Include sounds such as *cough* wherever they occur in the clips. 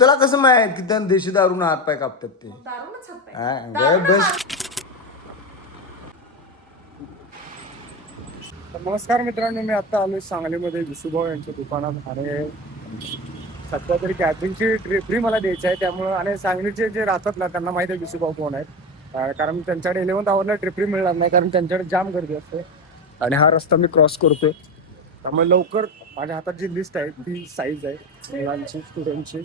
तुला कसं माहीत की त्यांना देशी दारून हात पाय कापतात ते? दारूनच. हा, बस. मार- नमस्कार मित्रांनो मी आता आलोय सांगलीमध्ये विसुभाऊ यांच्या दुकानात. आणि सध्या तरी कॅटरिंगची ड्रिफ्री मला द्यायची आहे. त्यामुळं आणि सांगलीचे जे राहतात ना त्यांना माहिती आहे विसुभाऊ कोण आहेत. अं, कारण त्यांच्याकडे इलेव्हन्थ आवरला ड्रिफ्री मिळणार नाही कारण त्यांच्याकडे जाम गर्दी असते. आणि हा रस्ता मी क्रॉस करतोय. त्यामुळे लवकर माझ्या हातात जी लिस्ट आहे ती साईज आहे. मुलांची स्टुडंटची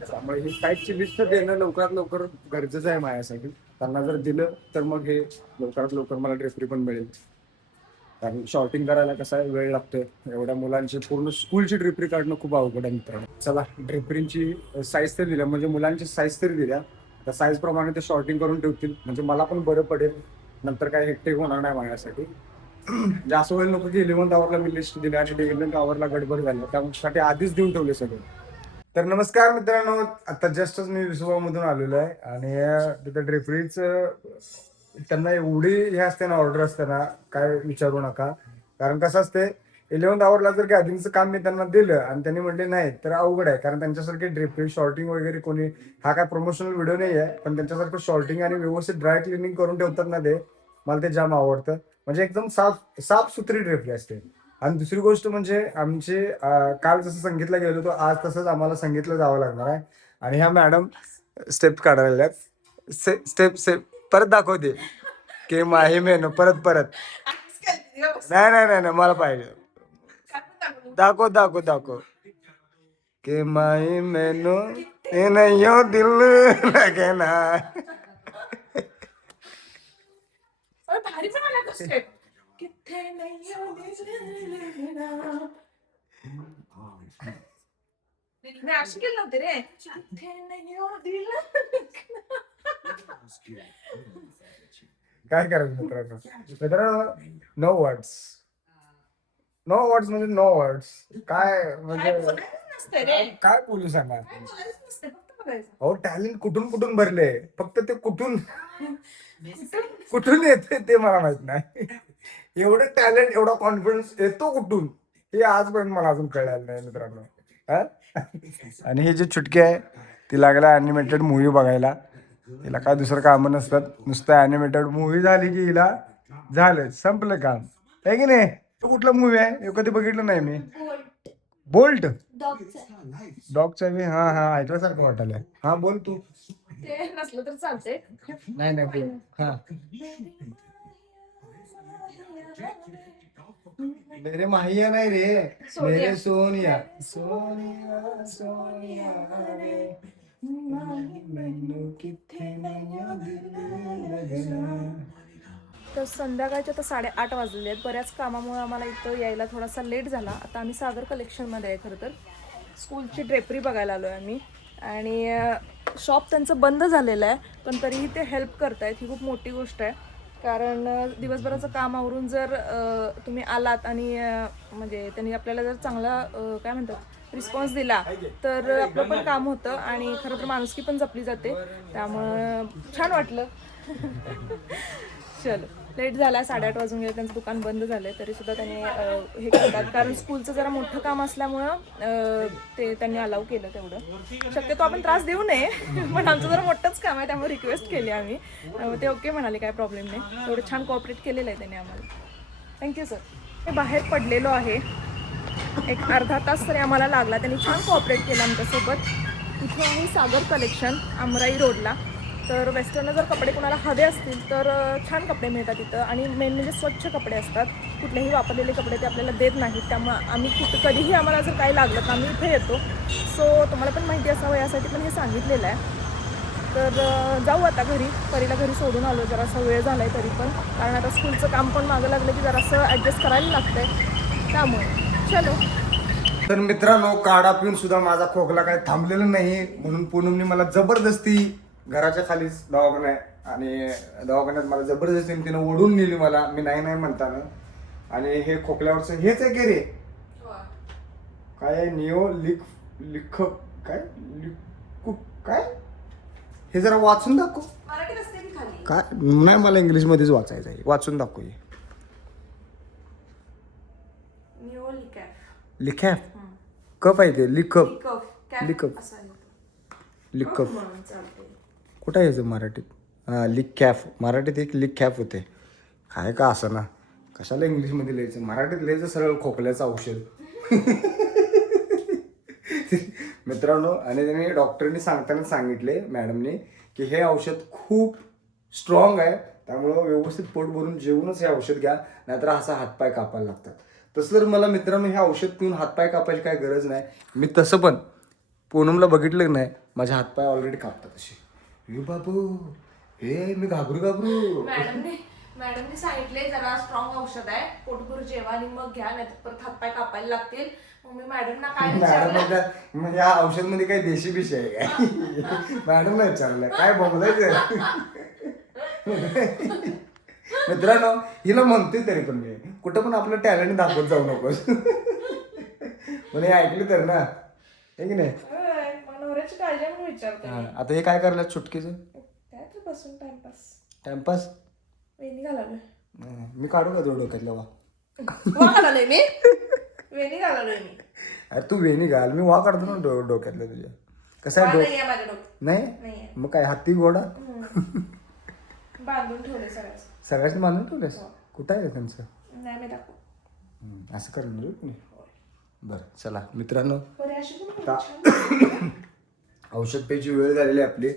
त्यामुळे ही टाईपची लिस्ट देणं लवकरात लवकर गरजेचं आहे माझ्यासाठी. त्यांना जर दिलं तर मग हे लवकरात लवकर मला ड्रेसरी पण मिळेल. कारण शॉर्टिंग करायला कसा वेळ लागतोय? एवढ्या मुलांची पूर्ण स्कूलची ड्रिपरी काढणं खूप अवघड आहे मित्रांनो. चला ड्रिपरींची साईज तरी दिल्या. म्हणजे मुलांची साईज तरी दिल्या. त्या साईज प्रमाणे ते शॉर्टिंग करून ठेवतील. म्हणजे मला पण बरं पडेल. नंतर काय हेक्टिक होणार नाही माझ्यासाठी. *clears throat* जास्त वेळ नको की इलेव्हन आवरला मी लिस्ट दिली आणि इलेव्हन आवरला गडबड झाली. त्यासाठी आधीच देऊन ठेवले सगळे. तर नमस्कार मित्रांनो आता जस्टच मी विसुबामधून आलेलो आहे आणि तिथे तिथं ड्रेफरीच त्यांना एवढी हे असते ना ऑर्डर असते ना काय विचारू नका. कारण कसं असते इलेव्हन आवरला जर गॅदरिंगचं काम मी त्यांना दिलं आणि त्यांनी म्हटले नाही तर अवघड आहे. कारण त्यांच्यासारखे ड्रेफरी शॉर्टिंग वगैरे कोणी हा काय प्रमोशनल व्हिडिओ नाही आहे पण त्यांच्यासारखं शॉर्टिंग आणि व्यवस्थित ड्राय क्लिनिंग करून ठेवतात ना ते मला ते जाम आवडतं. म्हणजे एकदम साफ साफ सुथरी ड्रेफरी असते. आणि दुसरी गोष्ट म्हणजे आमचे काल जसं संगीतला गेलो होतो आज तसंच आम्हाला संगीतला जावं लागणार आहे. आणि ह्या मॅडम स्टेप काढायला आहेत स्टेप स्टेप परत दाखवते की माही मेनो परत परत. नाही नाही नाही नाही, मला पाहिजे. दाखव दाखव दाखव. के माही मेनो ए नाही दिल. *laughs* लगे ना अरे भारी पण आला का step? किथे नाही दिसलेला. मी अशी केली नव्हती रे. किथे नाही दिल काय करायचं मित्रांनो? मित्रांनो नो वर्ड्स नो वर्ड्स म्हणजे नो वर्ड्स काय काय म्हणजे काय बोलू सांगा अहो टॅलेंट कुठून कुठून भरले? फक्त ते कुठून कुठून येते ते मला माहीत नाही. एवढं टॅलेंट एवढा कॉन्फिडन्स येतो कुठून? हे आजपर्यंत मला अजून कळलेलं नाही मित्रांनो? आणि ही जी चुटकी आहे ती लागला अॅनिमेटेड मूवी बघायला. हिला काय दुसरं कामं नसतात नुसतं अॅनिमेटेड मूवी झाली की हिला झालं. संपलं काम. आहे की नाही? तो कुठला मूवी आहे? हे कधी बघितलं नाही मी? बोल्ट डॉगचा मी हा हा ऐकल्यासारखं वाटायला हा बोल तू ते नसलं तर चालतंय नाही नाही बोल हा मेरे माहिया नाही रे सोनिया. मेरे सोनिया सोनिया सोनिया रे ਮੈਨੂੰ ਕਿੱਥੇ ਨਹੀਂ ਦਿਲ ਲੱਗਣਾ तर संध्याकाळच्या तर साडेआठ वाजलेले आहेत. बऱ्याच कामामुळे आम्हाला इथं यायला थोडासा लेट झाला. आता आम्ही सागर कलेक्शनमध्ये आहे खरं तर. स्कूलची ड्रेपरी बघायला आलो आहे आम्ही. आणि शॉप त्यांचं बंद झालेलं आहे पण तरीही ते हेल्प करतायत. ही खूप मोठी गोष्ट आहे. कारण दिवसभराचं काम आवरून जर तुम्ही आलात आणि म्हणजे त्यांनी आपल्याला जर चांगला काय म्हणतात रिस्पॉन्स दिला तर आपलं पण काम होतं आणि खरं तर माणुसकी पण जपली जाते. त्यामुळं छान वाटलं. *laughs* चलो. लेट झाला साडेआठ वाजून गेले त्यांचं दुकान बंद झालंय तरी सुद्धा त्यांनी हे करतात. कारण स्कूलचं जरा मोठं काम असल्यामुळं ते त्यांनी अलाव केलं तेवढं. शक्यतो आपण त्रास देऊ नये पण आमचं जरा मोठंच काम आहे त्यामुळे रिक्वेस्ट केली आम्ही. ते ओके म्हणाले काय प्रॉब्लेम नाही. तेवढं छान कॉपरेट केलेलं आहे त्यांनी आम्हाला. थँक्यू सर हे बाहेर पडलेलो आहे. एक अर्धा तास तरी आम्हाला लागला. त्यांनी छान कॉपरेट केलं आमच्यासोबत. इथे आहे सागर कलेक्शन आमराई रोडला तर वेस्टर्न जर कपडे कोणाला हवे असतील तर छान कपडे मिळतात इथं. आणि मेन म्हणजे स्वच्छ कपडे असतात. कुठलेही वापरलेले कपडे ते आपल्याला देत नाहीत. त्यामुळं आम्ही कुठं कधीही आम्हाला जर काही लागलं तर आम्ही इथे येतो. सो तुम्हाला पण माहिती असावं यासाठी पण हे सांगितलेलं आहे. तर जाऊ आता घरी. परीला घरी सोडून आलो. जरासा वेळ झाला आहे तरी पण. कारण आता स्कूलचं काम पण मागं लागलं की जरासं ॲडजस्ट करायला लागतंय. त्यामुळे. चलो. तर मित्रांनो काढा पिऊन सुद्धा माझा खोकला काय थांबलेला नाही. म्हणून पूनमने मला जबरदस्ती घराच्या खालीच दवाखाना आहे. आणि दवाखान्यात मला जबरदस्तीने तिने ओढून नेली मला. मी नाही नाही म्हणताना. आणि हे खोकल्यावरचं हेच आहे. की रे काय? निओ लिख लिख काय? लिखू काय? हे जरा वाचून दाखव. काय? नाही मला इंग्लिशमध्येच वाचायचं आहे. वाचून दाखव हे. लिखॅफ कप आहे ते. लिकप लिकफ कॅप लिकफ. कुठं यायचं मराठीत हां लिक कॅफ. मराठीत एक लिक कॅफ होते. काय का असं ना कशाला इंग्लिशमध्ये लिहायचं? मराठीत लिहायचं सरळ खोकल्याचं औषध. *laughs* मित्रांनो आणि त्यांनी डॉक्टरनी सांगताना सांगितले मॅडमने की हे औषध खूप स्ट्रॉंग आहे. त्यामुळं व्यवस्थित पोट भरून जेवूनच हे औषध घ्या नाहीतर असा हातपाय कापायला लागतात. तसं तर मला मित्रांनो हे औषध पिऊन हातपाय कापायची काय गरज नाही. मी तसं पण पूनमला बघितलं नाही माझे हातपाय ऑलरेडी कापतात असे. हे बाबू हे मी घाबरू घाबरू. मॅडमने मॅडमने सांगितले जरा स्ट्रॉंग औषध आहे. पोटभर जेवा आणि मग घ्या नाही परत हातपाय कापायला लागतील. मग मी मॅडमना काय मॅडम विचारलं? म्हणतात म्हणजे या औषधमध्ये काही देशी बिशी आहे काय? *laughs* मॅडम नाही विचारलं काय बोलायचं मित्रांनो हिला म्हणते तरी पण मी कुठं पण आपलं टॅलेंट दाखवत जाऊ नकोस. *laughs* पण हे ऐकलं तर ना हे की नाही? नवऱ्याची काळजी म्हणून विचारते हा, आता हे काय करायला चुटकीचं काय तर बसून टाइमपास टाइमपास वेणी घालालोय. नाही, मी काढू का तो डोक्यातला वा वा घालालोय मी. वेणी घालालोय मी. अरे तू वेणी घाल मी वा काढतो ना डो डोक्यातल्या तुझ्या. कसं वा आहे डो नाही आहे माझ्या डोक्यात. नाही? मग काय हत्ती घोडा? बांधून ठेवले सगळ्याच. सगळ्याच मानून ठेवलेस कुठं आहे रे त्यांचं? नाही मी दाखवू. हम्म, असं करणार बरं चला मित्रांनो. बरे अशी पण खूप छान औषध प्यायची वेळ झालेली आहे आपली.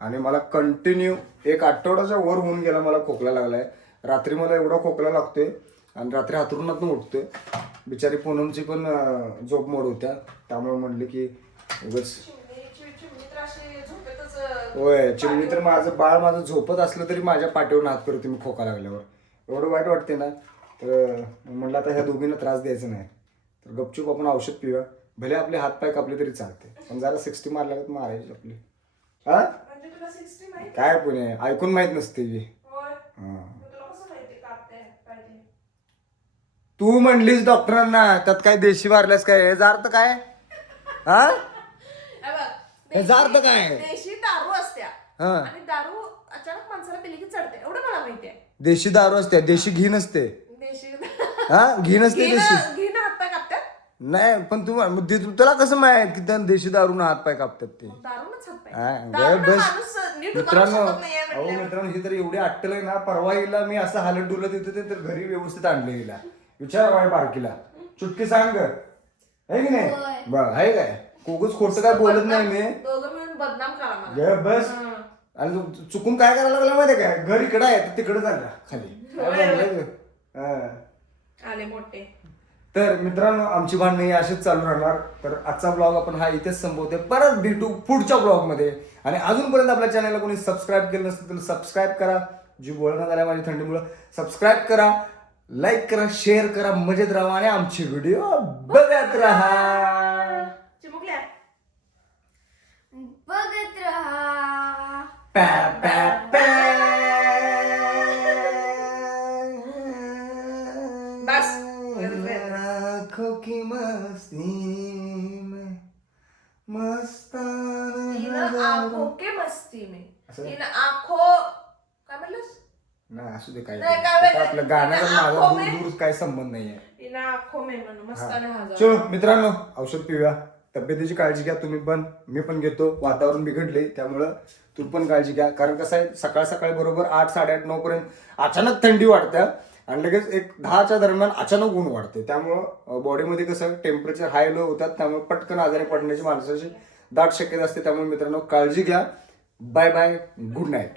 आणि मला कंटिन्यू एक आठवड्याच्या वर होऊन गेला मला खोकला लागलाय. रात्री मला एवढा खोकला लागतोय आणि रात्री हातरुणातून उठतोय. बिचारी पूनमची पण झोप मोड होत्या. त्यामुळे म्हणले की उगाच होय चिमणी तर माझं बाळ माझं झोपत असलं तरी माझ्या पाठीवर हात करतो मी खोका लागल्यावर. एवढं वाईट वाटते ना. तर म्हणलं आता ह्या दोघींना त्रास द्यायचा नाही. तर गपचूप आपण औषध पिऊया. भले आपले हात पाय कापले तरी चालते. पण जरा सिक्स्टी मारल्या तर मारायची आपली. हा? म्हणजे तुला सिक्स्टी माहिती? काय पुणे ऐकून माहीत नसते की. होय. हा. मग तुला कसं माहिती कापते पाहिजे तू? म्हणलीस डॉक्टरांना त्यात काय देशी मारल्यास काय? याचा अर्थ काय? हा? हे बघ, याचा अर्थ देशी- काय? देशी दारू असत्या. हा. आणि दारू अचानक माणसाला पिली की चढते. एवढं मला माहिती आहे. देशी दारू असते देशी घी नसते. देशी हा? घी नसते देशी घी ना हातपाय कापतात नाही पण तू ते- तुला कसं माहीत की त्या देशी दारून हात पाय कापतात ते? दारूनच हातपाय हा, दारूनं बस. माणूस नीट उभारू मित्रांनो शकत नाहीये अहो म्हटल्यावर. मित्रांनो ही तर एवढी अट्टल आहे ना परवा हिला मी असं हालत डुलत येतो ते तर घरी व्यवस्थित आणले हिला. विचार वाय बारकीला. चुटकी सांग आहे की नाही? बघ आहे काय? कोकच खोटं काय बोलत नाही मी. दोघं मिळून बदनाम करा मला. गे बस. आणि तू चुकून काय करायला लागला माहितीये काय घर इकडं आहे तर तिकडे झालं खाली? हा. आले मोठे. तर मित्रांनो आमची भांडणं ही अशीच चालू राहणार. तर आजचा ब्लॉग आपण हा इथेच संपवतोय. परत भेटू पुढच्या ब्लॉगमध्ये आणि अजूनपर्यंत आपल्या चॅनलला कोणी सबस्क्राईब केलं नसेल तर सबस्क्राईब करा. जी बोलणं झाल्या माझ्या थंडीमुळं सबस्क्राईब करा लाईक करा शेअर करा मजेत राहा आणि आमचे व्हिडिओ बघत राहा. चिमुकल्या. बघत राहा. आंखों के मस्ती में? इन आंखों काय म्हणलंस? नाही असू दे काय नाही. आपलं गाण्याचा इन माझा आंखों दूर में- दूर काय संबंध नाहीये. इन आंखों में म्हणून मस्ताना हजार. चलो मित्रांनो औषध पिऊया. तब्येतीची काळजी घ्या तुम्ही पण. मी पण घेतो. वातावरण बिघडले त्यामुळं तू पण काळजी घ्या. कारण कसं आहे सकाळ सकाळी बरोबर आठ साडेआठ नऊ पर्यंत अचानक थंडी वाढते आणि लगेच एक दहाच्या दरम्यान अचानक ऊन वाढते. त्यामुळं बॉडीमध्ये कसं टेम्परेचर हाय लो होतात. त्यामुळे पटकन आजारी पडण्याची माणसाची दाट शक्यता असते त्यामुळे मित्रांनो काळजी घ्या. Bye bye good night